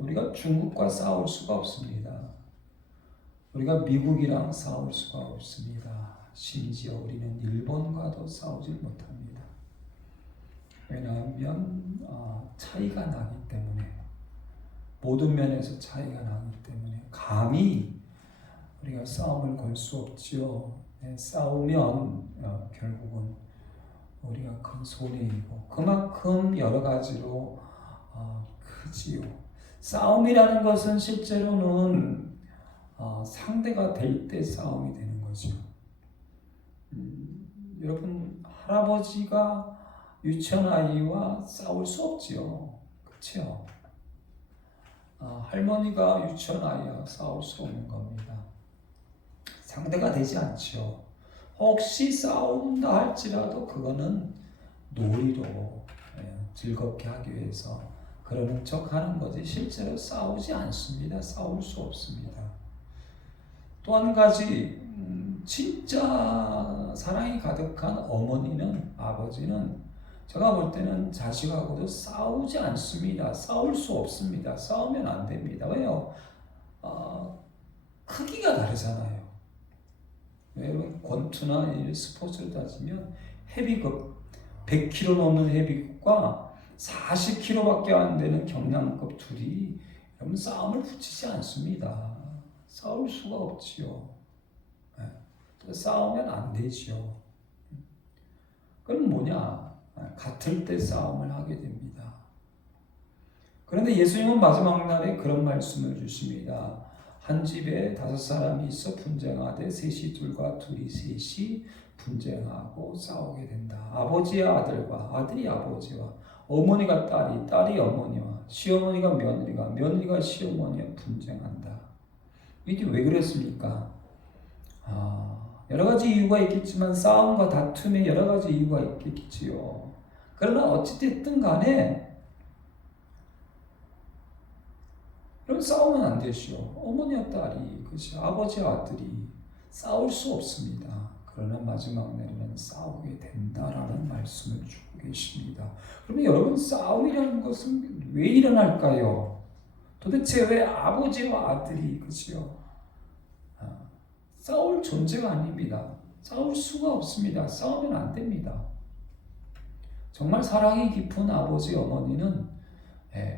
우리가 중국과 싸울 수가 없습니다. 우리가 미국이랑 싸울 수가 없습니다. 심지어 우리는 일본과도 싸우지 못합니다. 왜냐하면 차이가 나기 때문에, 모든 면에서 차이가 나기 때문에 감히 우리가 싸움을 걸 수 없지요. 싸우면 결국은 우리가 큰 손해이고 그만큼 여러 가지로 크지요. 싸움이라는 것은 실제로는 상대가 될 때 싸움이 되는 거죠. 여러분, 할아버지가 유치원 아이와 싸울 수 없지요. 그렇죠? 할머니가 유치원 아이와 싸울 수 없는 겁니다. 상대가 되지 않죠. 혹시 싸운다 할지라도 그거는 놀이로 즐겁게 하기 위해서 그러는 척 하는 거지 실제로 싸우지 않습니다. 싸울 수 없습니다. 또 한 가지, 진짜 사랑이 가득한 어머니는, 아버지는 제가 볼 때는 자식하고도 싸우지 않습니다. 싸울 수 없습니다. 싸우면 안 됩니다. 왜요? 크기가 다르잖아요. 여러분, 권투나 스포츠를 따지면 헤비급, 100kg 넘는 헤비급과 40kg밖에 안 되는 경량급 둘이 여러분 싸움을 붙이지 않습니다. 싸울 수가 없지요. 싸우면 안 되지요. 그럼 뭐냐? 같을 때 싸움을 하게 됩니다. 그런데 예수님은 마지막 날에 그런 말씀을 주십니다. 한 집에 5사람이 있어 분쟁하되 셋이 둘과 둘이 셋이 분쟁하고 싸우게 된다. 아버지와 아들과 아들이 아버지와 어머니가 딸이 딸이 어머니와 시어머니가 며느리가 며느리가 시어머니와 분쟁한다. 이게 왜 그랬습니까? 여러 가지 이유가 있겠지만 싸움과 다툼에 여러 가지 이유가 있겠지요. 그러나 어찌됐든 간에 그럼 싸우면 안 되죠. 어머니와 딸이, 그렇지, 아버지와 아들이 싸울 수 없습니다. 그러나 마지막 날에는 싸우게 된다라는 말씀을 주고 계십니다. 그러면 여러분, 싸움이라는 것은 왜 일어날까요? 도대체 왜 아버지와 아들이, 그렇죠? 싸울 존재가 아닙니다. 싸울 수가 없습니다. 싸우면 안 됩니다. 정말 사랑이 깊은 아버지, 어머니는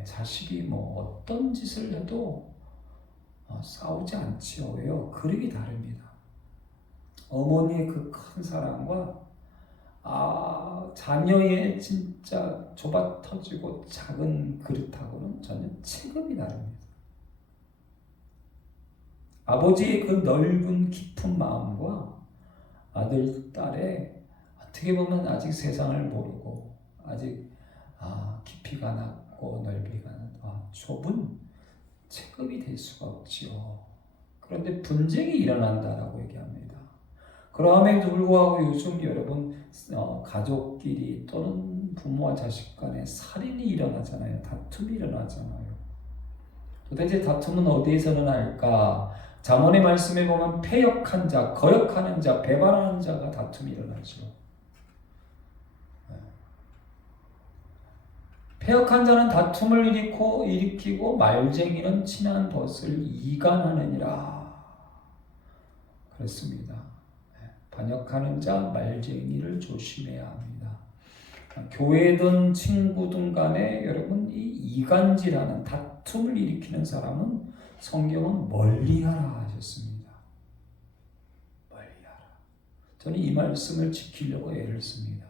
자식이 어떤 짓을 해도 싸우지 않지요. 왜요? 그릇이 다릅니다. 어머니의 그 큰 사랑과 자녀의 진짜 좁아 터지고 작은 그릇하고는 전혀 체급이 다릅니다. 아버지의 그 넓은 깊은 마음과 아들, 딸의 어떻게 보면 아직 세상을 모르고 아직 깊이가 낮고 넓이가 좁은 체급이 될 수가 없지요. 그런데 분쟁이 일어난다라고 얘기합니다. 그럼에도 불구하고 요즘 여러분 가족끼리 또는 부모와 자식 간에 살인이 일어나잖아요. 다툼이 일어나잖아요. 도대체 다툼은 어디에서 일어날까? 잠언의 말씀에 보면 패역한 자, 거역하는 자, 배반하는 자가 다툼이 일어나죠. 패역한 자는 다툼을 일으키고 말쟁이는 친한 벗을 이간하느니라 그랬습니다. 반역하는 자, 말쟁이를 조심해야 합니다. 교회든 친구든 간에 여러분 이 이간질하는 다툼을 일으키는 사람은 성경은 멀리하라 하셨습니다. 멀리하라. 저는 이 말씀을 지키려고 애를 씁니다.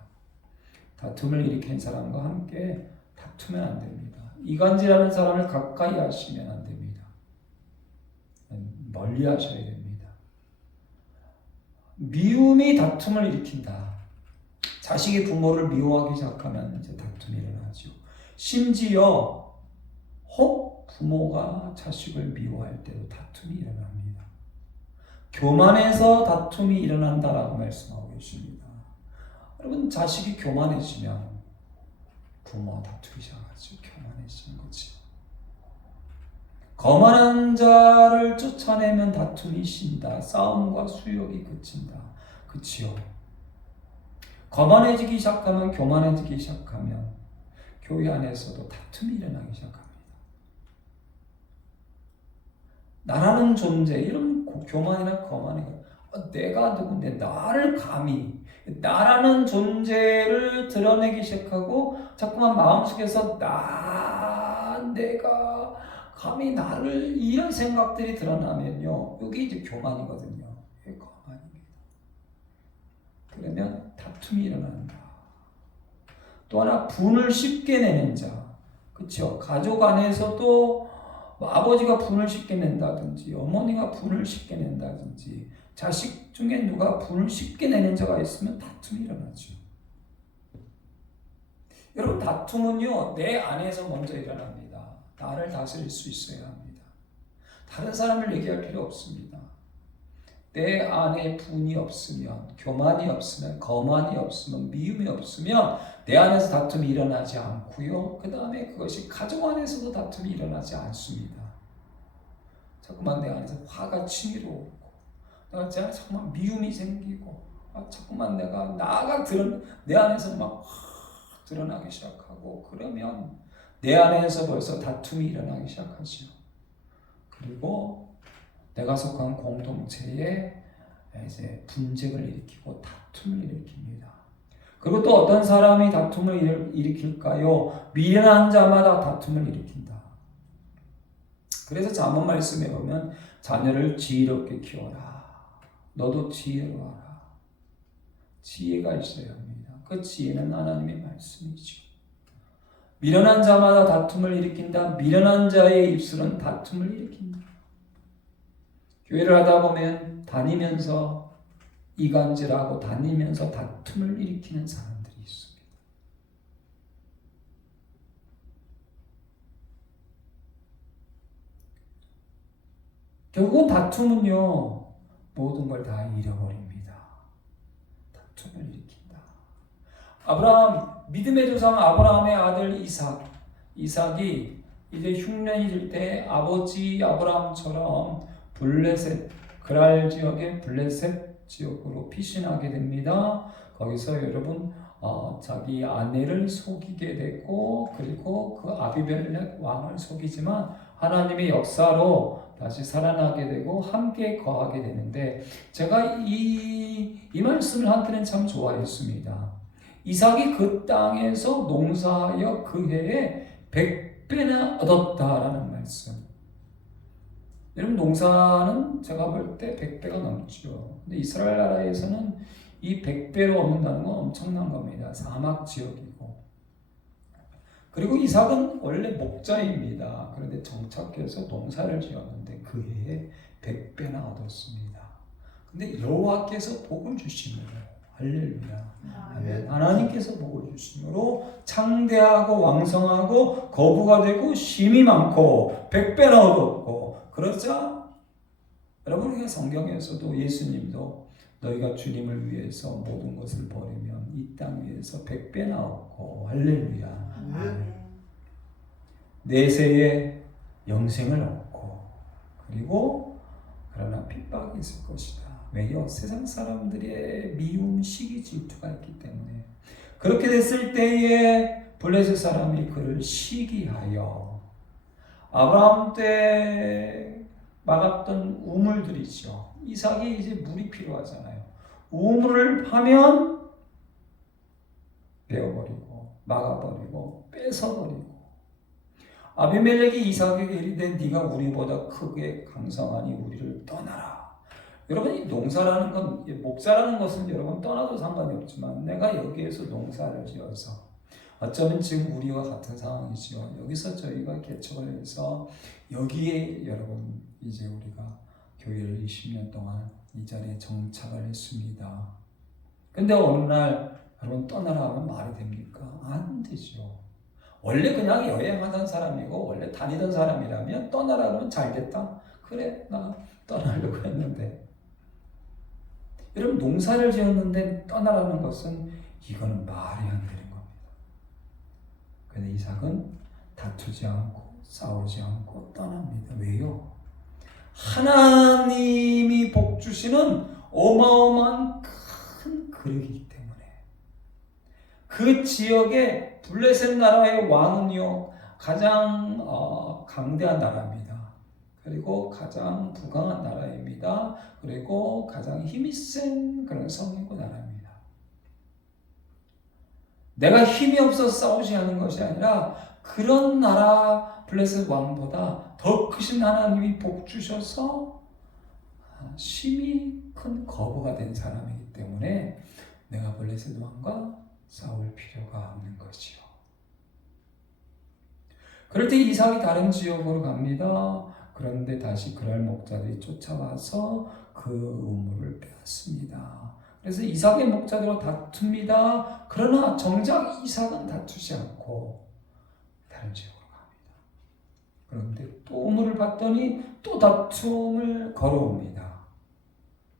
다툼을 일으킨 사람과 함께 다투면 안 됩니다. 이간질하는 사람을 가까이 하시면 안 됩니다. 멀리 하셔야 됩니다. 미움이 다툼을 일으킨다. 자식이 부모를 미워하기 시작하면 이제 다툼이 일어나죠. 심지어 혹 부모가 자식을 미워할 때도 다툼이 일어납니다. 교만해서 다툼이 일어난다라고 말씀하고 계십니다. 여러분, 자식이 교만해지면 부모와 다투기 시작하죠. 교만해지는 거지. 거만한 자를 쫓아내면 다툼이 쉰다. 싸움과 수욕이 그친다. 그치요? 거만해지기 시작하면, 교만해지기 시작하면 교회 안에서도 다툼이 일어나기 시작합니다. 나라는 존재, 이런 교만이나 거만이 내가 누군데 나를 감히 나라는 존재를 드러내기 시작하고 자꾸만 마음속에서 내가 감히 나를 이런 생각들이 드러나면요, 여기 이제 교만이거든요. 이게 거만입니다. 그러면 다툼이 일어난다. 또 하나 분을 쉽게 내는 자, 그렇죠? 가족 안에서도 아버지가 분을 쉽게 낸다든지 어머니가 분을 쉽게 낸다든지 자식 중에 누가 분을 쉽게 내는 자가 있으면 다툼이 일어나죠. 여러분, 다툼은요 내 안에서 먼저 일어납니다. 나를 다스릴 수 있어야 합니다. 다른 사람을 얘기할 필요 없습니다. 내 안에 분이 없으면, 교만이 없으면, 거만이 없으면, 미움이 없으면 내 안에서 다툼이 일어나지 않고요, 그 다음에 그것이 가족 안에서도 다툼이 일어나지 않습니다. 자꾸만 내 안에서 화가 치밀어 오고, 내가 제 안에 정말 미움이 생기고, 자꾸만 나가 내 안에서 막 드러나기 시작하고, 그러면 내 안에서 벌써 다툼이 일어나기 시작하죠. 그리고 내가 속한 공동체에 이제 분쟁을 일으키고 다툼을 일으킵니다. 그리고 또 어떤 사람이 다툼을 일으킬까요? 미련한 자마다 다툼을 일으킨다. 그래서 잠언 말씀에 보면 자녀를 지혜롭게 키워라. 너도 지혜로워라. 지혜가 있어야 합니다. 그 지혜는 하나님의 말씀이죠. 미련한 자마다 다툼을 일으킨다. 미련한 자의 입술은 다툼을 일으킨다. 교회를 하다 보면 다니면서 이간질하고 다니면서 다툼을 일으키는 사람들이 있습니다. 결국은 다툼은요, 모든 걸 다 잃어버립니다. 다툼을 일으킨다. 믿음의 조상 아브라함의 아들 이삭이 이제 흉년이 들 때 아버지 아브라함처럼 그랄 지역의 블레셋 지역으로 피신하게 됩니다. 거기서 여러분 자기 아내를 속이게 되고, 그리고 그 아비멜렉 왕을 속이지만 하나님의 역사로 다시 살아나게 되고 함께 거하게 되는데, 제가 이 말씀을 한때는 참 좋아했습니다. 이삭이 그 땅에서 농사하여 그 해에 100배나 얻었다라는 말씀. 여러분, 농사는 제가 볼 때 100배가 넘죠. 근데 이스라엘 나라에서는 이 100배로 얻는다는 건 엄청난 겁니다. 사막 지역이고. 그리고 이삭은 원래 목자입니다. 그런데 정착해서 농사를 지었는데 그 해에 100배나 얻었습니다. 근데 여호와께서 복을 주심으로, 할렐루야, 아멘. 하나님께서 복을 주심으로 창대하고 왕성하고 거부가 되고 심이 많고 100배나 얻었고, 그러자 여러분, 성경에서도 예수님도 너희가 주님을 위해서 모든 것을 버리면 이 땅 위에서 100배나 얻고, 할렐루야, 내세에 영생을 얻고, 그리고 그러나 핍박이 있을 것이다. 왜요? 세상 사람들의 미움, 시기, 질투가 있기 때문에. 그렇게 됐을 때에 블레셋 사람이 그를 시기하여 아브라함 때 막았던 우물들이죠. 이삭이 이제 물이 필요하잖아요. 우물을 파면 베어버리고 막아버리고 뺏어버리고, 아비멜렉이 이삭에게 이르되 네가 우리보다 크게 강성하니 우리를 떠나라. 여러분, 이 농사라는 건, 목자라는 것은 여러분 떠나도 상관이 없지만 내가 여기에서 농사를 지어서 어쩌면 지금 우리와 같은 상황이죠. 여기서 저희가 개척을 해서 여기에 여러분 이제 우리가 교회를 20년 동안 이 자리에 정착을 했습니다. 근데 어느 날 여러분 떠나라 하면 말이 됩니까? 안 되죠. 원래 그냥 여행하던 사람이고 원래 다니던 사람이라면 떠나라 그러면 잘 됐다. 그래, 나 떠나려고 했는데. 여러분, 농사를 지었는데 떠나라는 것은 이거는 말이 안 되는 겁니다. 그런데 이삭은 다투지 않고 싸우지 않고 떠납니다. 왜요? 하나님이 복 주시는 어마어마한 큰 그릇이기 때문에. 그 지역의 블레셋 나라의 왕은요 가장 강대한 나라입니다. 그리고 가장 부강한 나라입니다. 그리고 가장 힘이 센 그런 성이고 나라입니다. 내가 힘이 없어서 싸우지 않는 것이 아니라 그런 나라 블레셋 왕보다 더 크신 하나님이 복 주셔서 심히 큰 거부가 된 사람이기 때문에 내가 블레셋 왕과 싸울 필요가 없는 것이요. 그럴 때 이삭이 다른 지역으로 갑니다. 그런데 다시 그랄 목자들이 쫓아와서 그 우물을 빼앗습니다. 그래서 이삭의 목자들과 다툽니다. 그러나 정작 이삭은 다투지 않고 다른 지역으로 갑니다. 그런데 또 우물을 봤더니 또 다툼을 걸어옵니다.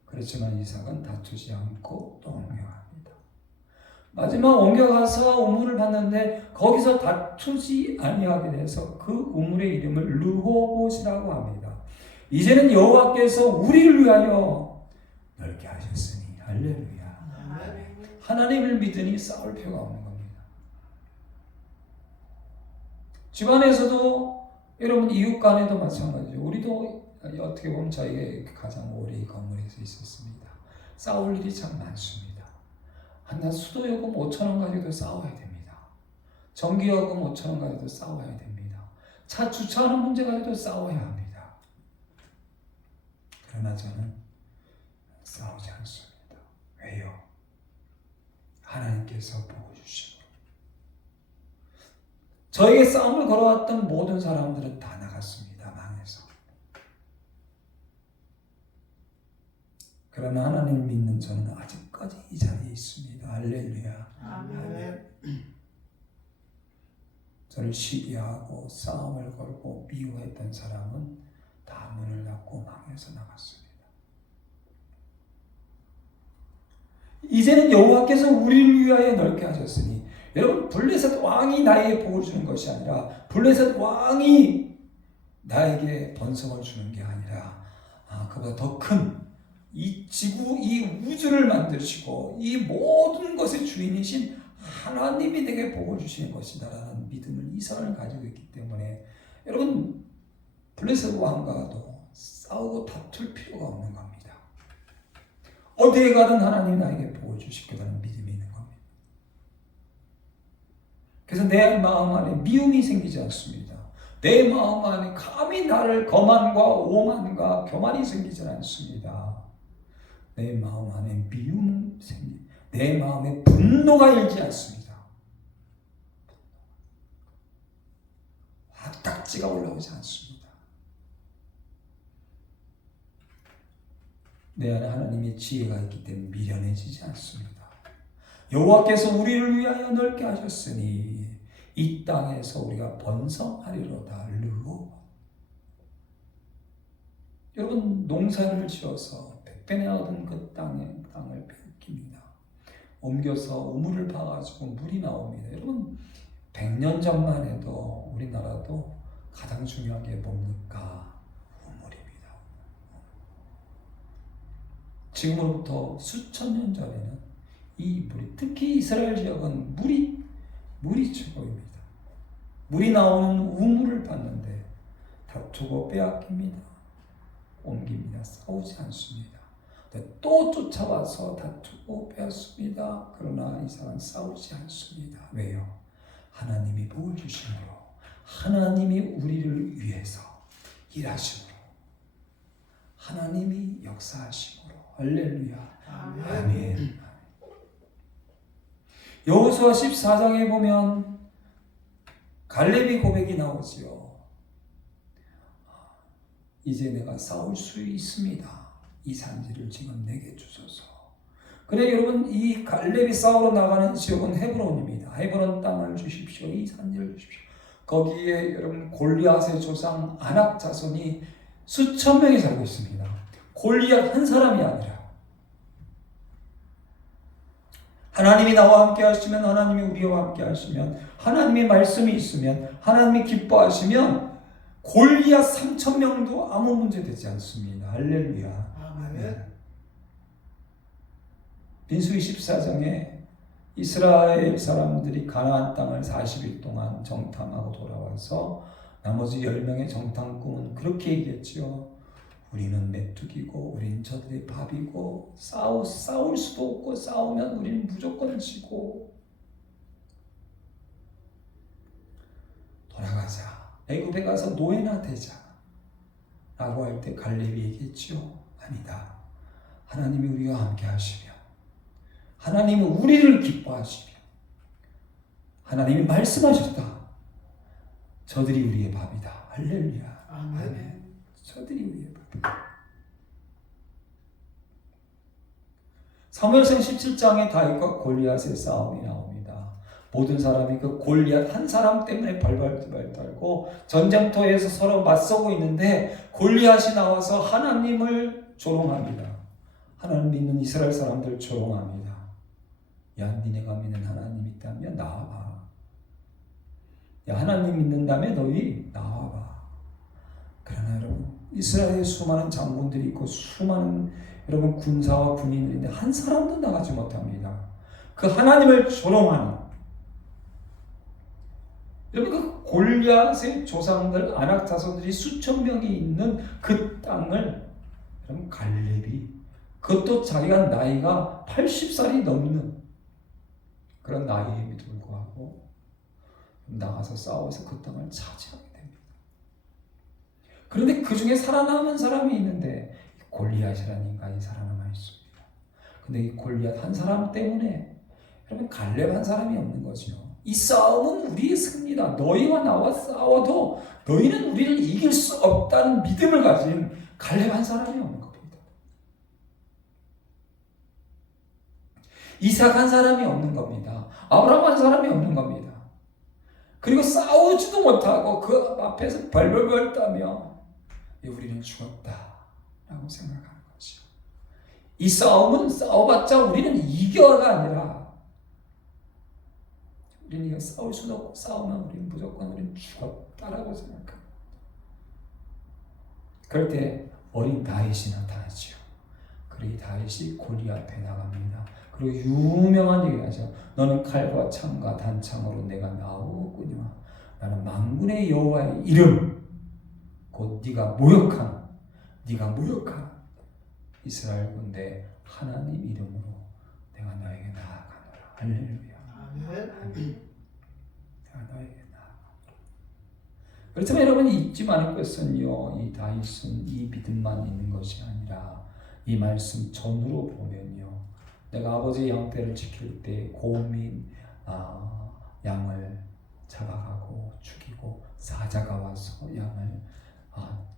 그렇지만 이삭은 다투지 않고 또 옮겨갑니다. 마지막 옮겨가서 우물을 봤는데 거기서 다투지 아니하게 돼서 그 우물의 이름을 르호봇이라고 합니다. 이제는 여호와께서 우리를 위하여 넓게 하셨으니 할렐루야. 하나님을 믿으니 싸울 필요가 없는 겁니다. 집안에서도 여러분 이웃 간에도 마찬가지죠. 우리도 어떻게 보면 저희가 가장 오래 이 건물에서 있었습니다. 싸울 일이 참 많습니다. 한 수도요금 5,000원 가지고도 싸워야 됩니다. 전기요금 5,000원 가지고도 싸워야 됩니다. 차 주차하는 문제 가지고도 싸워야 합니다. 그러나 저는 싸우지 않습니다. 왜요? 하나님께서 보고 주시고 저에게 싸움을 걸어왔던 모든 사람들은 다 나갔습니다. 망해서. 그러나 하나님을 믿는 저는 아직까지 이 자리에 있습니다. 할렐루야. 아멘. 저를 시기하고 싸움을 걸고 미워했던 사람은 다 문을 닫고 망해서 나갔습니다. 이제는 여호와께서 우리를 위하여 넓게 하셨으니 여러분 블레셋 왕이 나에게 복을 주는 것이 아니라 블레셋 왕이 나에게 번성을 주는 게 아니라 그보다 더 큰 이 지구, 이 우주를 만드시고 이 모든 것의 주인이신 하나님이 내게 복을 주시는 것이다라는 믿음을 이상을 가지고 있기 때문에 여러분 블레셋 왕과도 싸우고 다툴 필요가 없는 겁니다. 어디에 가든 하나님이 나에게 복을 주실 거라는 믿음이 있는 겁니다. 그래서 내 마음 안에 미움이 생기지 않습니다. 내 마음 안에 감히 나를 거만과 오만과 교만이 생기지 않습니다. 내 마음 안에 미움은 생깁니다. 내 마음에 분노가 일지 않습니다. 화딱지가 올라오지 않습니다. 내 안에 하나님의 지혜가 있기 때문에 미련해지지 않습니다. 여호와께서 우리를 위하여 넓게 하셨으니 이 땅에서 우리가 번성하리로다. 르호. 여러분 농사를 지어서 백배나 얻은 그 땅을 뺏깁니다. 옮겨서 우물을 파가지고 물이 나옵니다. 여러분 100년 전만 해도 우리나라도 가장 중요한 게 뭡니까? 우물입니다. 지금으로부터 수천 년 전에는 이 물이 특히 이스라엘 지역은 물이 최고입니다. 물이 나오는 우물을 봤는데 다투고 빼앗깁니다. 옮깁니다. 싸우지 않습니다. 또 쫓아와서 다투고 빼앗습니다. 그러나 이상은 싸우지 않습니다. 왜요? 하나님이 복을 주심으로 하나님이 우리를 위해서 일하심으로 하나님이 역사하심으로 할렐루야. 아멘. 여호수아 14장에 보면 갈렙이 고백이 나오지요. 이제 내가 싸울 수 있습니다. 이 산지를 지금 내게 주소서. 그래 여러분 이 갈렙이 싸우러 나가는 지역은 헤브론입니다. 헤브론 땅을 주십시오. 이 산지를 주십시오. 거기에 여러분 골리앗의 조상 아낙 자손이 수천 명이 살고 있습니다. 골리앗 한 사람이 아니라 하나님이 나와 함께 하시면 하나님이 우리와 함께 하시면 하나님의 말씀이 있으면 하나님이 기뻐하시면 골리앗 3,000명도 아무 문제 되지 않습니다. 할렐루야. 아멘. 민수기 14장에 이스라엘 사람들이 가나안 땅을 40일 동안 정탐하고 돌아와서 나머지 10명의 정탐꾼은 그렇게 얘기했죠. 우리는 메뚜기고 우리는 저들의 밥이고 싸울 수도 없고 싸우면 우리는 무조건 지고 돌아가자. 애굽에 가서 노예나 되자. 라고 할 때 갈렙이 얘기했죠. 아니다. 하나님이 우리와 함께 하시며 하나님이 우리를 기뻐하시며 하나님이 말씀하셨다. 저들이 우리의 밥이다. 할렐루야. 아멘. 저들이 우리의 밥이다. 사무엘상 17장에 다윗과 골리앗의 싸움이 나옵니다. 모든 사람이 그 골리앗 한 사람 때문에 발발 떨고 전쟁터에서 서로 맞서고 있는데 골리앗이 나와서 하나님을 조롱합니다. 하나님 믿는 이스라엘 사람들 조롱합니다. 야, 니네가 믿는 하나님 있다면 나와봐. 야, 하나님 믿는다면 너희 나와봐. 그러나 여러분, 이스라엘에 수많은 장군들이 있고 수많은 여러분 군사와 군인들인데 한 사람도 나가지 못합니다. 그 하나님을 조롱하는 여러분, 그 골리앗의 조상들 아낙 자손들이 수천 명이 있는 그 땅을 여러분 갈렙이 그것도 자기가 나이가 80살이 넘는 그런 나이임에도 불구하고 나가서 싸워서 그 땅을 차지하게 됩니다. 그런데 그 중에 살아남은 사람이 있는데 골리앗이라는 인간이 살아남아 있습니다. 근데 이 골리앗 한 사람 때문에 여러분 갈렙 한 사람이 없는 거죠. 이 싸움은 우리의 승리다. 너희와 나와 싸워도 너희는 우리를 이길 수 없다는 믿음을 가진 갈렙 한 사람이 없는 겁니다. 이삭 한 사람이 없는 겁니다. 아브라함 한 사람이 없는 겁니다. 그리고 싸우지도 못하고 그 앞에서 벌벌벌 떠며 우리는 죽었다라고 생각하는 거죠. 이 싸움은 싸워봤자 우리는 이겨가 아니라 우리는 이거 싸울 수도 없고 싸우면 우리는 무조건 우리는 죽었다라고 생각합니다. 그럴 때 어린 다윗이 나타나죠. 그리고 다윗이 골리앗 앞에 나갑니다. 그리고 유명한 얘기를 하죠. 너는 칼과 창과 단창으로 내가 나오군요. 나는 만군의 여호와의 이름 곧 네가 모욕한 이스라엘 군대 하나님 이름으로 내가 너에게 나아가노라. 할렐루야. 내가 너에게 나아가노라. 그렇지만 여러분 잊지 마는 것은요, 이 다윗은 이 믿음만 있는 것이 아니라 이 말씀 전으로 보면요, 내가 아버지의 양떼를 지킬 때 고민 양을 잡아가고 죽이고 사자가 와서 양을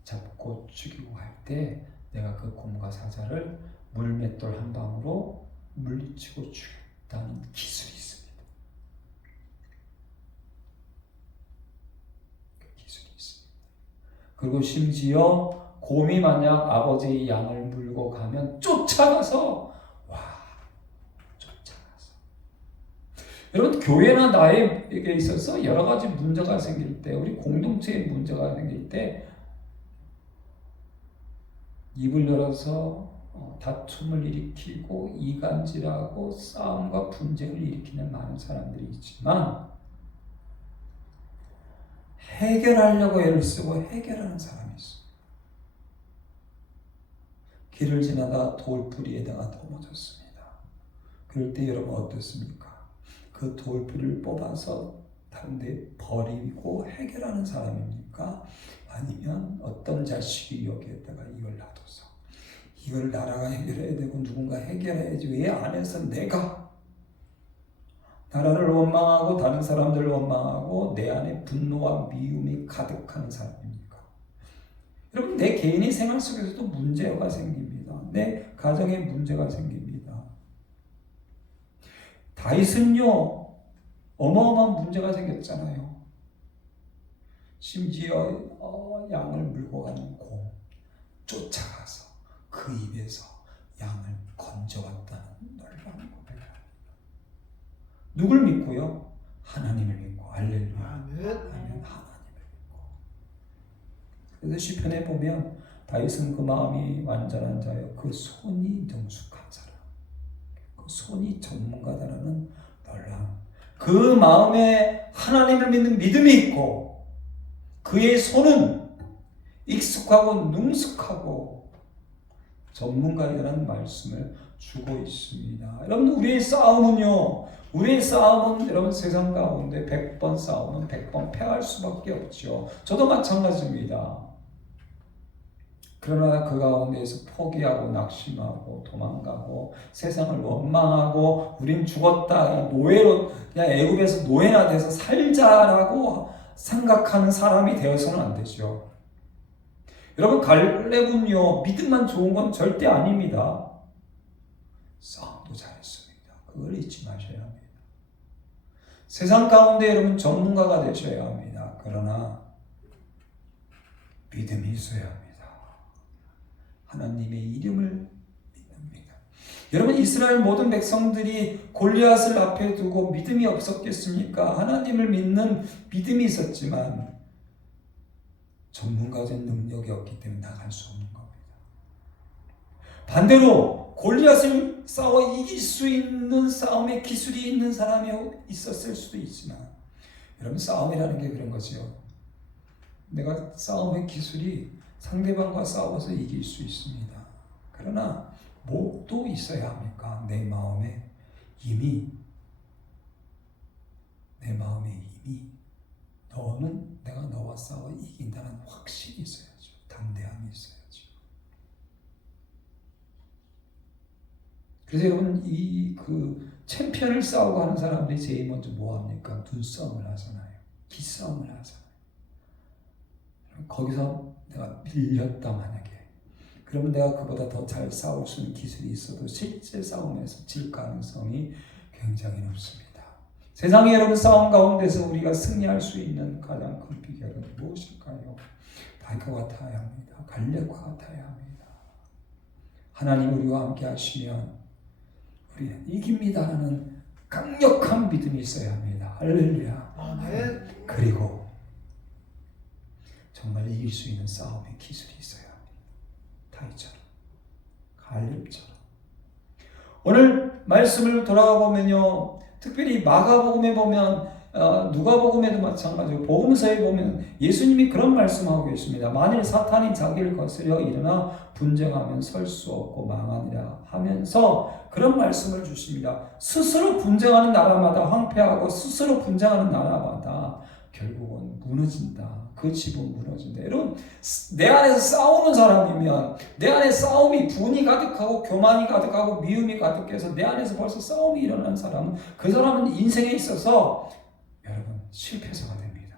잡고 죽이고 할 때 내가 그 곰과 사자를 물맷돌 한 방으로 물리치고 죽였다는 기술이 있습니다. 그 기술이 있습니다. 그리고 심지어 곰이 만약 아버지의 양을 물고 가면 쫓아가서 여러분, 교회나 나에게 있어서 여러 가지 문제가 생길 때, 우리 공동체에 문제가 생길 때 입을 열어서 다툼을 일으키고 이간질하고 싸움과 분쟁을 일으키는 많은 사람들이 있지만 해결하려고 애를 쓰고 해결하는 사람이 있어요. 길을 지나다 돌뿌리에다가 넘어졌습니다. 그럴 때 여러분 어떻습니까? 그 돌뿌리를 뽑아서 다른 데 버리고 해결하는 사람입니까? 아니면 어떤 자식이 여기에다가 이걸 놔둬서 이걸 나라가 해결해야 되고 누군가 해결해야지 왜 안에서 내가 나라를 원망하고 다른 사람들을 원망하고 내 안에 분노와 미움이 가득한 사람입니까? 여러분, 내 개인의 생활 속에서도 문제가 생깁니다. 내 가정에 문제가 생깁니다. 다윗은요, 어마어마한 문제가 생겼잖아요. 심지어 양을 물고 가는 곰 쫓아가서 그 입에서 양을 건져왔다는 놀라운 고백을 합니다. 누굴 믿고요? 하나님을 믿고. 할렐루야. 아멘. 하나님을 믿고. 그래서 시편에 보면 다윗은 그 마음이 완전한 자요 그 손이 능숙한 사람, 그 손이 전문가다라는 놀라운 그 마음에 하나님을 믿는 믿음이 있고 그 그의 손은 익숙하고 능숙하고 전문가이라는 말씀을 주고 있습니다. 여러분, 우리의 싸움은 여러분 세상 가운데 100번 싸우면 100번 패할 수밖에 없죠. 저도 마찬가지입니다. 그러나 그 가운데에서 포기하고 낙심하고 도망가고 세상을 원망하고 우린 죽었다, 노예로 그냥 애굽에서 노예나 돼서 살자라고 생각하는 사람이 되어서는 안 되죠. 여러분, 갈렙은요 믿음만 좋은 건 절대 아닙니다. 싸움도 잘했습니다. 그걸 잊지 마셔야 합니다. 세상 가운데 여러분 전문가가 되셔야 합니다. 그러나 믿음이 있어야 합니다. 하나님의 이름을 믿습니다. 여러분, 이스라엘 모든 백성들이 골리앗을 앞에 두고 믿음이 없었겠습니까? 하나님을 믿는 믿음이 있었지만 전문가적인 능력이 없기 때문에 나갈 수 없는 겁니다. 반대로 골리앗을 싸워 이길 수 있는 싸움의 기술이 있는 사람이 있었을 수도 있지만, 여러분, 싸움이라는 게 그런 거죠. 내가 싸움의 기술이 상대방과 싸워서 이길 수 있습니다. 그러나 또 있어야 합니까? 내 마음에 이미 내가 너와 싸워 이긴다는 확신이 있어야죠. 담대함이 있어야죠. 그래서 여러분, 챔피언을 싸우고 하는 사람들이 제일 먼저 뭐 합니까? 눈싸움을 하잖아요. 기싸움을 하잖아요. 거기서 내가 밀렸다 만약에, 그러면 내가 그보다 더 잘 싸울 수 있는 기술이 있어도 실제 싸움에서 질 가능성이 굉장히 높습니다. 세상에 여러분 싸움 가운데서 우리가 승리할 수 있는 가장 큰 비결은 무엇일까요? 다윗과 같아야 합니다. 갈렙과 같아야 합니다. 하나님 우리와 함께 하시면 우리는 이깁니다라는 강력한 믿음이 있어야 합니다. 할렐루야. 아멘. 그리고 정말 이길 수 있는 싸움의 기술이 있어야 합니다. 다윗처럼, 갈렙처럼. 오늘 말씀을 돌아가 보면요, 특별히 마가복음에 보면, 누가복음에도 마찬가지고 복음서에 보면 예수님이 그런 말씀하고 계십니다. 만일 사탄이 자기를 거스려 일어나 분쟁하면 설 수 없고 망하니라 하면서 그런 말씀을 주십니다. 스스로 분쟁하는 나라마다 황폐하고 스스로 분쟁하는 나라마다 결국은 무너진다. 그 집은 무너진다. 여러분, 내 안에서 싸우는 사람이면, 내 안에 싸움이, 분이 가득하고 교만이 가득하고 미움이 가득해서 내 안에서 벌써 싸움이 일어난 사람은, 그 사람은 인생에 있어서 여러분 실패자가 됩니다.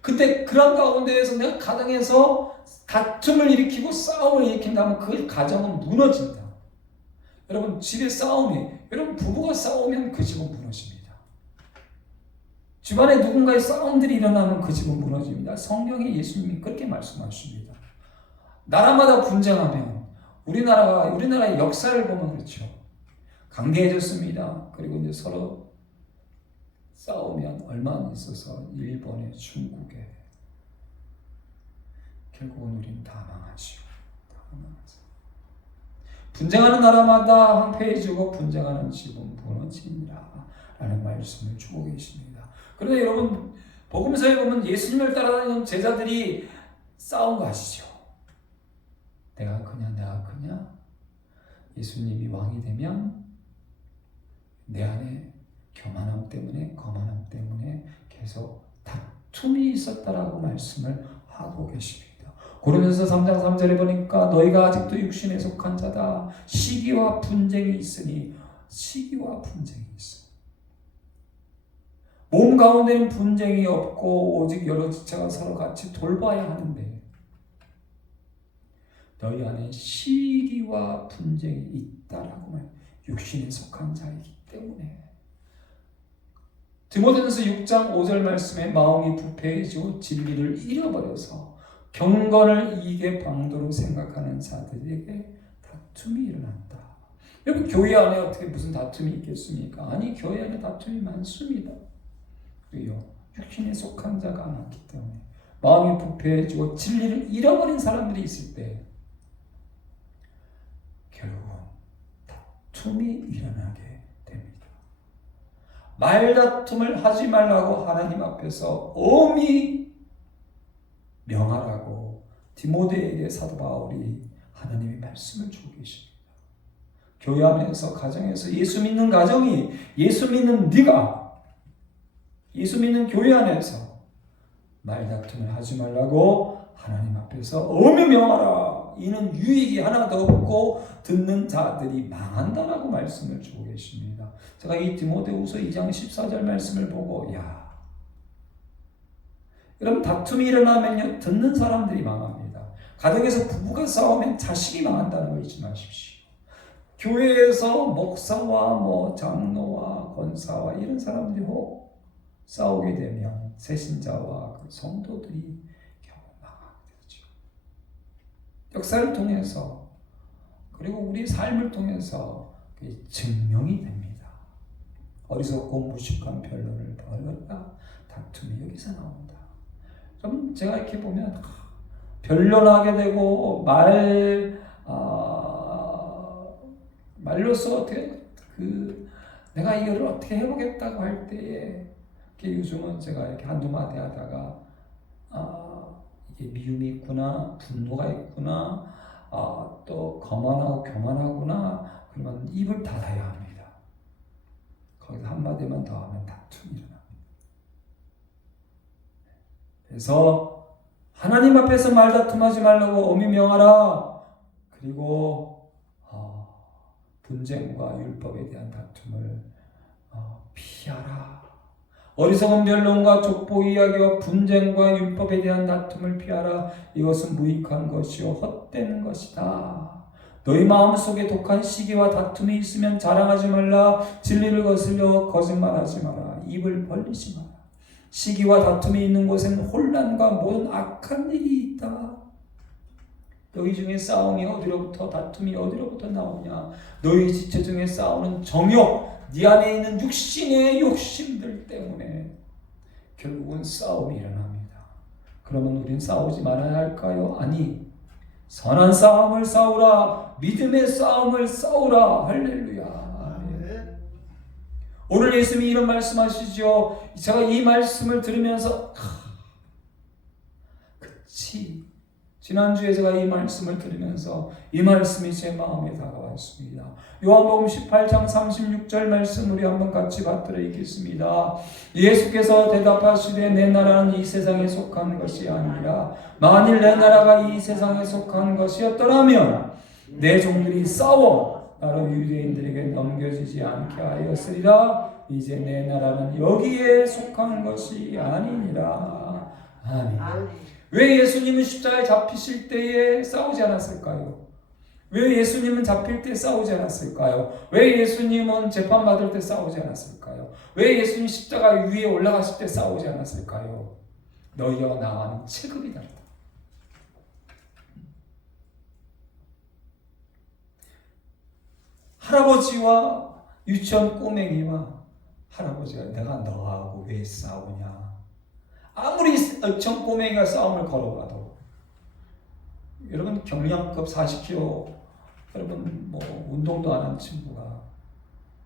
근데 그런 가운데에서 내가 가정에서 다툼을 일으키고 싸움을 일으킨다면 그 가정은 무너진다. 여러분, 집에 싸움이, 여러분 부부가 싸우면 그 집은 무너집니다. 집안에 누군가의 싸움들이 일어나면 그 집은 무너집니다. 성경에 예수님이 그렇게 말씀하십니다. 나라마다 분쟁하면, 우리나라의 역사를 보면 그렇죠. 강대해졌습니다. 그리고 이제 서로 싸우면 얼마 안 있어서 일본에, 중국에, 결국은 우리는 다 망하죠. 분쟁하는 나라마다 황폐해지고 분쟁하는 집은 무너지니라 라는 말씀을 주고 계십니다. 그런데 여러분, 복음서에 보면 예수님을 따라다니는 제자들이 싸운 거 아시죠? 내가 크냐? 예수님이 왕이 되면 내 안에 교만함 때문에, 거만함 때문에 계속 다툼이 있었다라고 말씀을 하고 계십니다. 고린도서 3장 3절에 보니까 너희가 아직도 육신에 속한 자다. 시기와 분쟁이 있으니, 시기와 분쟁이 있어. 몸 가운데는 분쟁이 없고 오직 여러 지체가 서로 같이 돌봐야 하는데 너희 안에 시기와 분쟁이 있다라고 말. 육신에 속한 자이기 때문에. 디모데전서 6장 5절 말씀에 마음이 부패해지고 진리를 잃어버려서 경건을 이익의 방도로 생각하는 자들에게 다툼이 일어난다. 여러분, 교회 안에 어떻게 무슨 다툼이 있겠습니까? 아니, 교회 안에 다툼이 많습니다. 왜요? 육신에 속한 자가 많기 때문에. 마음이 부패해지고 진리를 잃어버린 사람들이 있을 때 결국 다툼이 일어나게 됩니다. 말다툼을 하지 말라고 하나님 앞에서 엄히 명하라고 디모데에게 사도 바울이 하나님의 말씀을 주고 계십니다. 교회 안에서 가정에서 예수 믿는 가정이 예수 믿는 네가 예수 믿는 교회 안에서 말다툼을 하지 말라고 하나님 앞에서 엄히 명하라. 이는 유익이 하나도 없고 듣는 자들이 망한다라고 말씀을 주고 계십니다. 제가 이 디모데후서 2장 14절 말씀을 보고 여러분 다툼이 일어나면요 듣는 사람들이 망합니다. 가정에서 부부가 싸우면 자식이 망한다는 걸 잊지 마십시오. 교회에서 목사와 장로와 권사와 이런 사람들이 싸우게 되면 새신자와 그 성도들이 결국 망하게 되죠. 역사를 통해서 그리고 우리 삶을 통해서 증명이 됩니다. 어리석고 무식한 변론을 벌였다. 다툼이 여기서 나온다. 좀 제가 이렇게 보면 변론하게 되고 말로서 어떻게 내가 이거를 어떻게 해보겠다고 할 때에 요즘은 제가 이렇게 한두 마디 하다가 이게 미움이 있구나, 분노가 있구나, 또 거만하고 교만하구나, 그러면 입을 닫아야 합니다. 거기서 한마디만 더 하면 다툼이 일어납니다. 그래서 하나님 앞에서 말다툼하지 말라고 엄히 명하라. 그리고 분쟁과 율법에 대한 다툼을 피하라. 어리석은 변론과 족보 이야기와 분쟁과 율법에 대한 다툼을 피하라. 이것은 무익한 것이요 헛된 것이다. 너희 마음속에 독한 시기와 다툼이 있으면 자랑하지 말라. 진리를 거슬려 거짓말하지 마라. 입을 벌리지 마라. 시기와 다툼이 있는 곳에는 혼란과 모든 악한 일이 있다. 너희 중에 싸움이 어디로부터 다툼이 어디로부터 나오냐? 너희 지체 중에 싸우는 정욕, 네 안에 있는 육신의 욕심들 때문에 결국은 싸움이 일어납니다. 그러면 우린 싸우지 말아야 할까요? 아니, 선한 싸움을 싸우라. 믿음의 싸움을 싸우라. 할렐루야. 오늘 예수님이 이런 말씀하시죠. 제가 이 말씀을 들으면서 지난주에 제가 이 말씀을 들으면서 이 말씀이 제 마음에 다가왔습니다. 요한복음 18장 36절 말씀 우리 한번 같이 받들어 읽겠습니다. 예수께서 대답하시되 내 나라는 이 세상에 속한 것이 아니라 만일 내 나라가 이 세상에 속한 것이었더라면 내 종들이 싸워 나로 유대인들에게 넘겨지지 않게 하였으리라. 이제 내 나라는 여기에 속한 것이 아니니라. 아멘. 왜 예수님은 십자가에 잡히실 때에 싸우지 않았을까요? 왜 예수님은 잡힐 때 싸우지 않았을까요? 왜 예수님은 재판받을 때 싸우지 않았을까요? 왜 예수님 십자가 위에 올라가실 때 싸우지 않았을까요? 너희와 나와는 체급이 다르다. 할아버지와 유치원 꼬맹이와 할아버지가 내가 너하고 왜 싸우냐? 아무리 유치원 꼬맹이가 싸움을 걸어봐도 여러분 경량급 40kg 여러분 운동도 안 한 친구가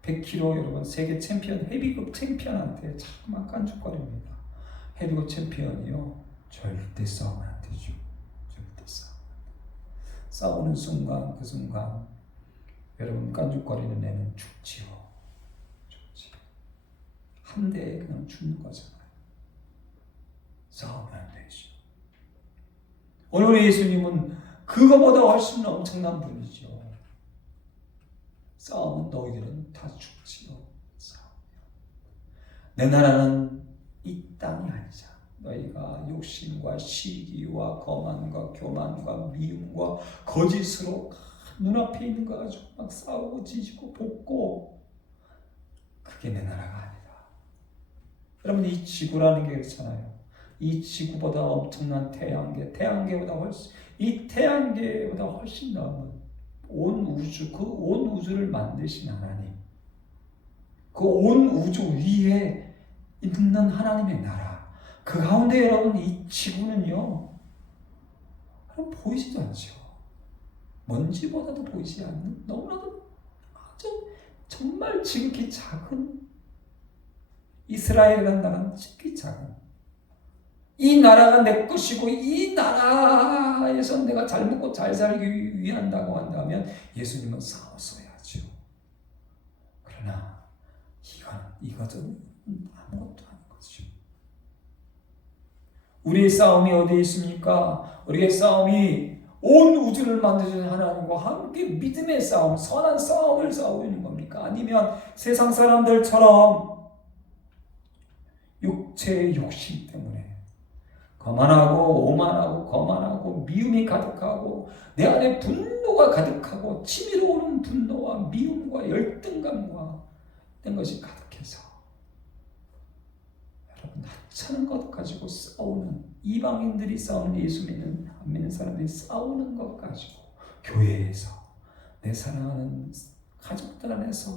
100kg 여러분 세계 챔피언 헤비급 챔피언한테 자꾸만 깐죽거립니다. 헤비급 챔피언이요 절대 싸우면 안 되죠. 절대 싸우는 순간 그 순간 여러분 깐죽거리는 애는 죽지요. 한 대에 그냥 죽는 거잖아요. 싸우면 안 되죠. 오늘의 예수님은 그거보다 훨씬 엄청난 분이죠. 싸우면 너희들은 다 죽지요. 내 나라는 이 땅이 아니자. 너희가 욕심과 시기와 거만과 교만과 미움과 거짓으로 눈앞에 있는 거 가지고 막 싸우고 지지고 볶고 그게 내 나라가 아니다. 여러분 이 지구라는 게 그렇잖아요. 이 지구보다 엄청난 태양계보다 훨씬 이 태양계보다 훨씬 넘은 온 우주 그 온 우주를 만드신 하나님 그 온 우주 위에 있는 하나님의 나라 그 가운데 여러분 이 지구는요 보이지도 않죠. 먼지보다도 보이지 않는 너무나도 아주 정말 지극히 작은 이스라엘이라는 나라는 지극히 작은 이 나라가 내 것이고 이 나라에서 내가 잘 먹고 잘 살기 위한다고 한다면 예수님은 싸웠어야죠. 그러나 이것은 아무것도 아닌 거죠. 우리의 싸움이 어디에 있습니까? 우리의 싸움이 온 우주를 만드신 하나님과 함께 믿음의 싸움, 선한 싸움을 싸우고 있는 겁니까? 아니면 세상 사람들처럼 육체의 욕심 때문에 거만하고 오만하고 거만하고 미움이 가득하고 내 안에 분노가 가득하고 치밀어 오는 분노와 미움과 열등감과 이런 것이 가득해서 여러분 하찮은 것 가지고 싸우는, 이방인들이 싸우는, 예수 믿는 안 믿는 사람들이 싸우는 것 가지고 교회에서 내 사랑하는 가족들 안에서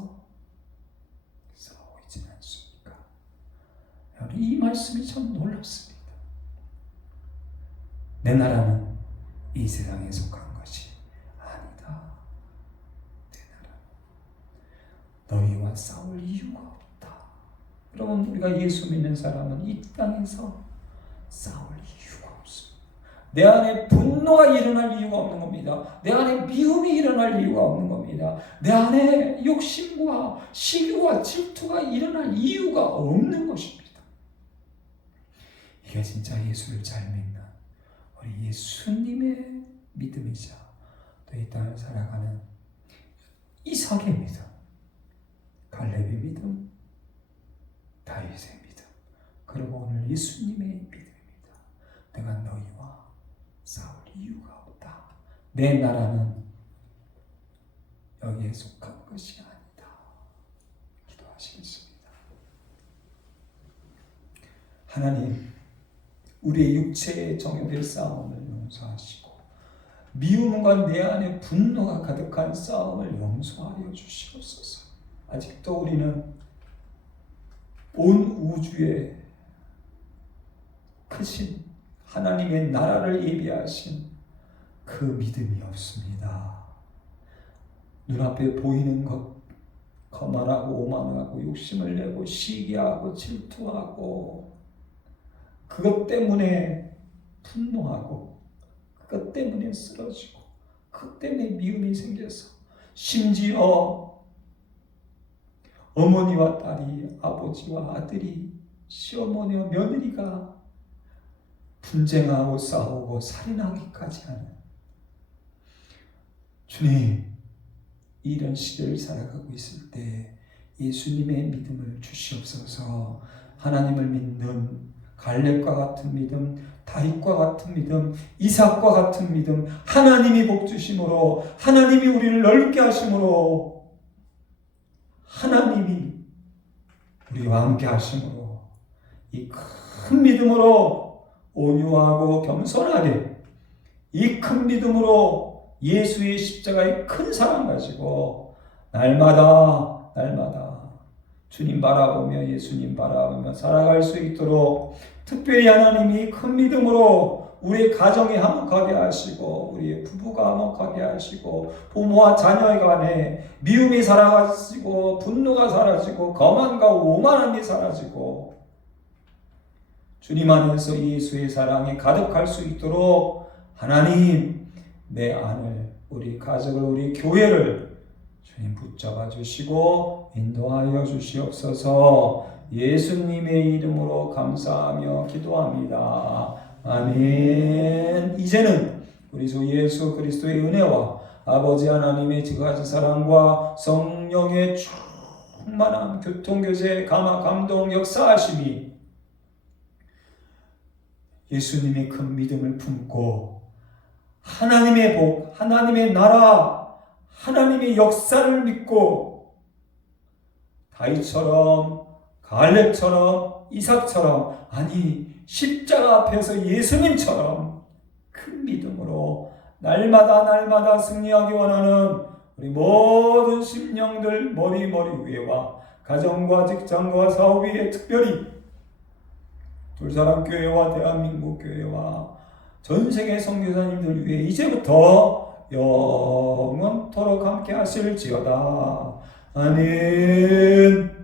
싸우고 있지는 않습니까? 여러분 이 말씀이 참 놀랍습니다. 내 나라는 이 세상에 속한 것이 아니다. 내 나라는 너희와 싸울 이유가 없다. 여러분 우리가 예수 믿는 사람은 이 땅에서 싸울 이유가 없습니다. 내 안에 분노가 일어날 이유가 없는 겁니다. 내 안에 미움이 일어날 이유가 없는 겁니다. 내 안에 욕심과 시기와 질투가 일어날 이유가 없는 것입니다. 이게 진짜 예수를 잘 믿는 우리 예수님의 믿음이자 또 이 땅을 살아가는 이삭의 믿음, 갈렙의 믿음, 다윗의 믿음, 그리고 오늘 예수님의 믿음입니다. 내가 너희와 싸울 이유가 없다. 내 나라는 여기에 속한 것이 아니다. 기도하시겠습니다. 하나님, 우리의 육체의 정욕의 싸움을 용서하시고 미움과 내 안에 분노가 가득한 싸움을 용서하여 주시옵소서. 아직도 우리는 온 우주에 크신 하나님의 나라를 예비하신 그 믿음이 없습니다. 눈앞에 보이는 것, 거만하고 오만하고 욕심을 내고 시기하고 질투하고 그것 때문에 분노하고 그것 때문에 쓰러지고 그것 때문에 미움이 생겨서 심지어 어머니와 딸이, 아버지와 아들이, 시어머니와 며느리가 분쟁하고 싸우고 살인하기까지 하는 주님, 이런 시대를 살아가고 있을 때 예수님의 믿음을 주시옵소서. 하나님을 믿는 갈렙과 같은 믿음, 다윗과 같은 믿음, 이삭과 같은 믿음, 하나님이 복 주심으로, 하나님이 우리를 넓게 하심으로, 하나님이 우리와 함께 하심으로 이 큰 믿음으로 온유하고 겸손하게 이 큰 믿음으로 예수의 십자가의 큰 사랑 가지고 날마다 주님 바라보며 예수님 바라보며 살아갈 수 있도록 특별히 하나님이 큰 믿음으로 우리의 가정이 화목하게 하시고 우리의 부부가 화목하게 하시고 부모와 자녀 간에 미움이 사라지고 분노가 사라지고 거만과 오만함이 사라지고 주님 안에서 예수의 사랑이 가득할 수 있도록 하나님 내 안을, 우리 가족을, 우리 교회를 주님 붙잡아 주시고 인도하여 주시옵소서. 예수님의 이름으로 감사하며 기도합니다. 아멘. 이제는 우리 주 예수 그리스도의 은혜와 아버지 하나님의 지극하신 사랑과 성령의 충만한 교통교제, 감화, 감동, 역사하심이 예수님의 큰 믿음을 품고 하나님의 복, 하나님의 나라, 하나님의 역사를 믿고 다윗처럼, 갈렙처럼, 이삭처럼, 아니 십자가 앞에서 예수님처럼 큰 믿음으로 날마다 승리하기 원하는 우리 모든 심령들 머리 위에와 가정과 직장과 사업 위에 특별히 둘사랑교회와 대한민국 교회와 전 세계 선교사님들 위해 이제부터 영원토록 함께 하실지어다. 아멘.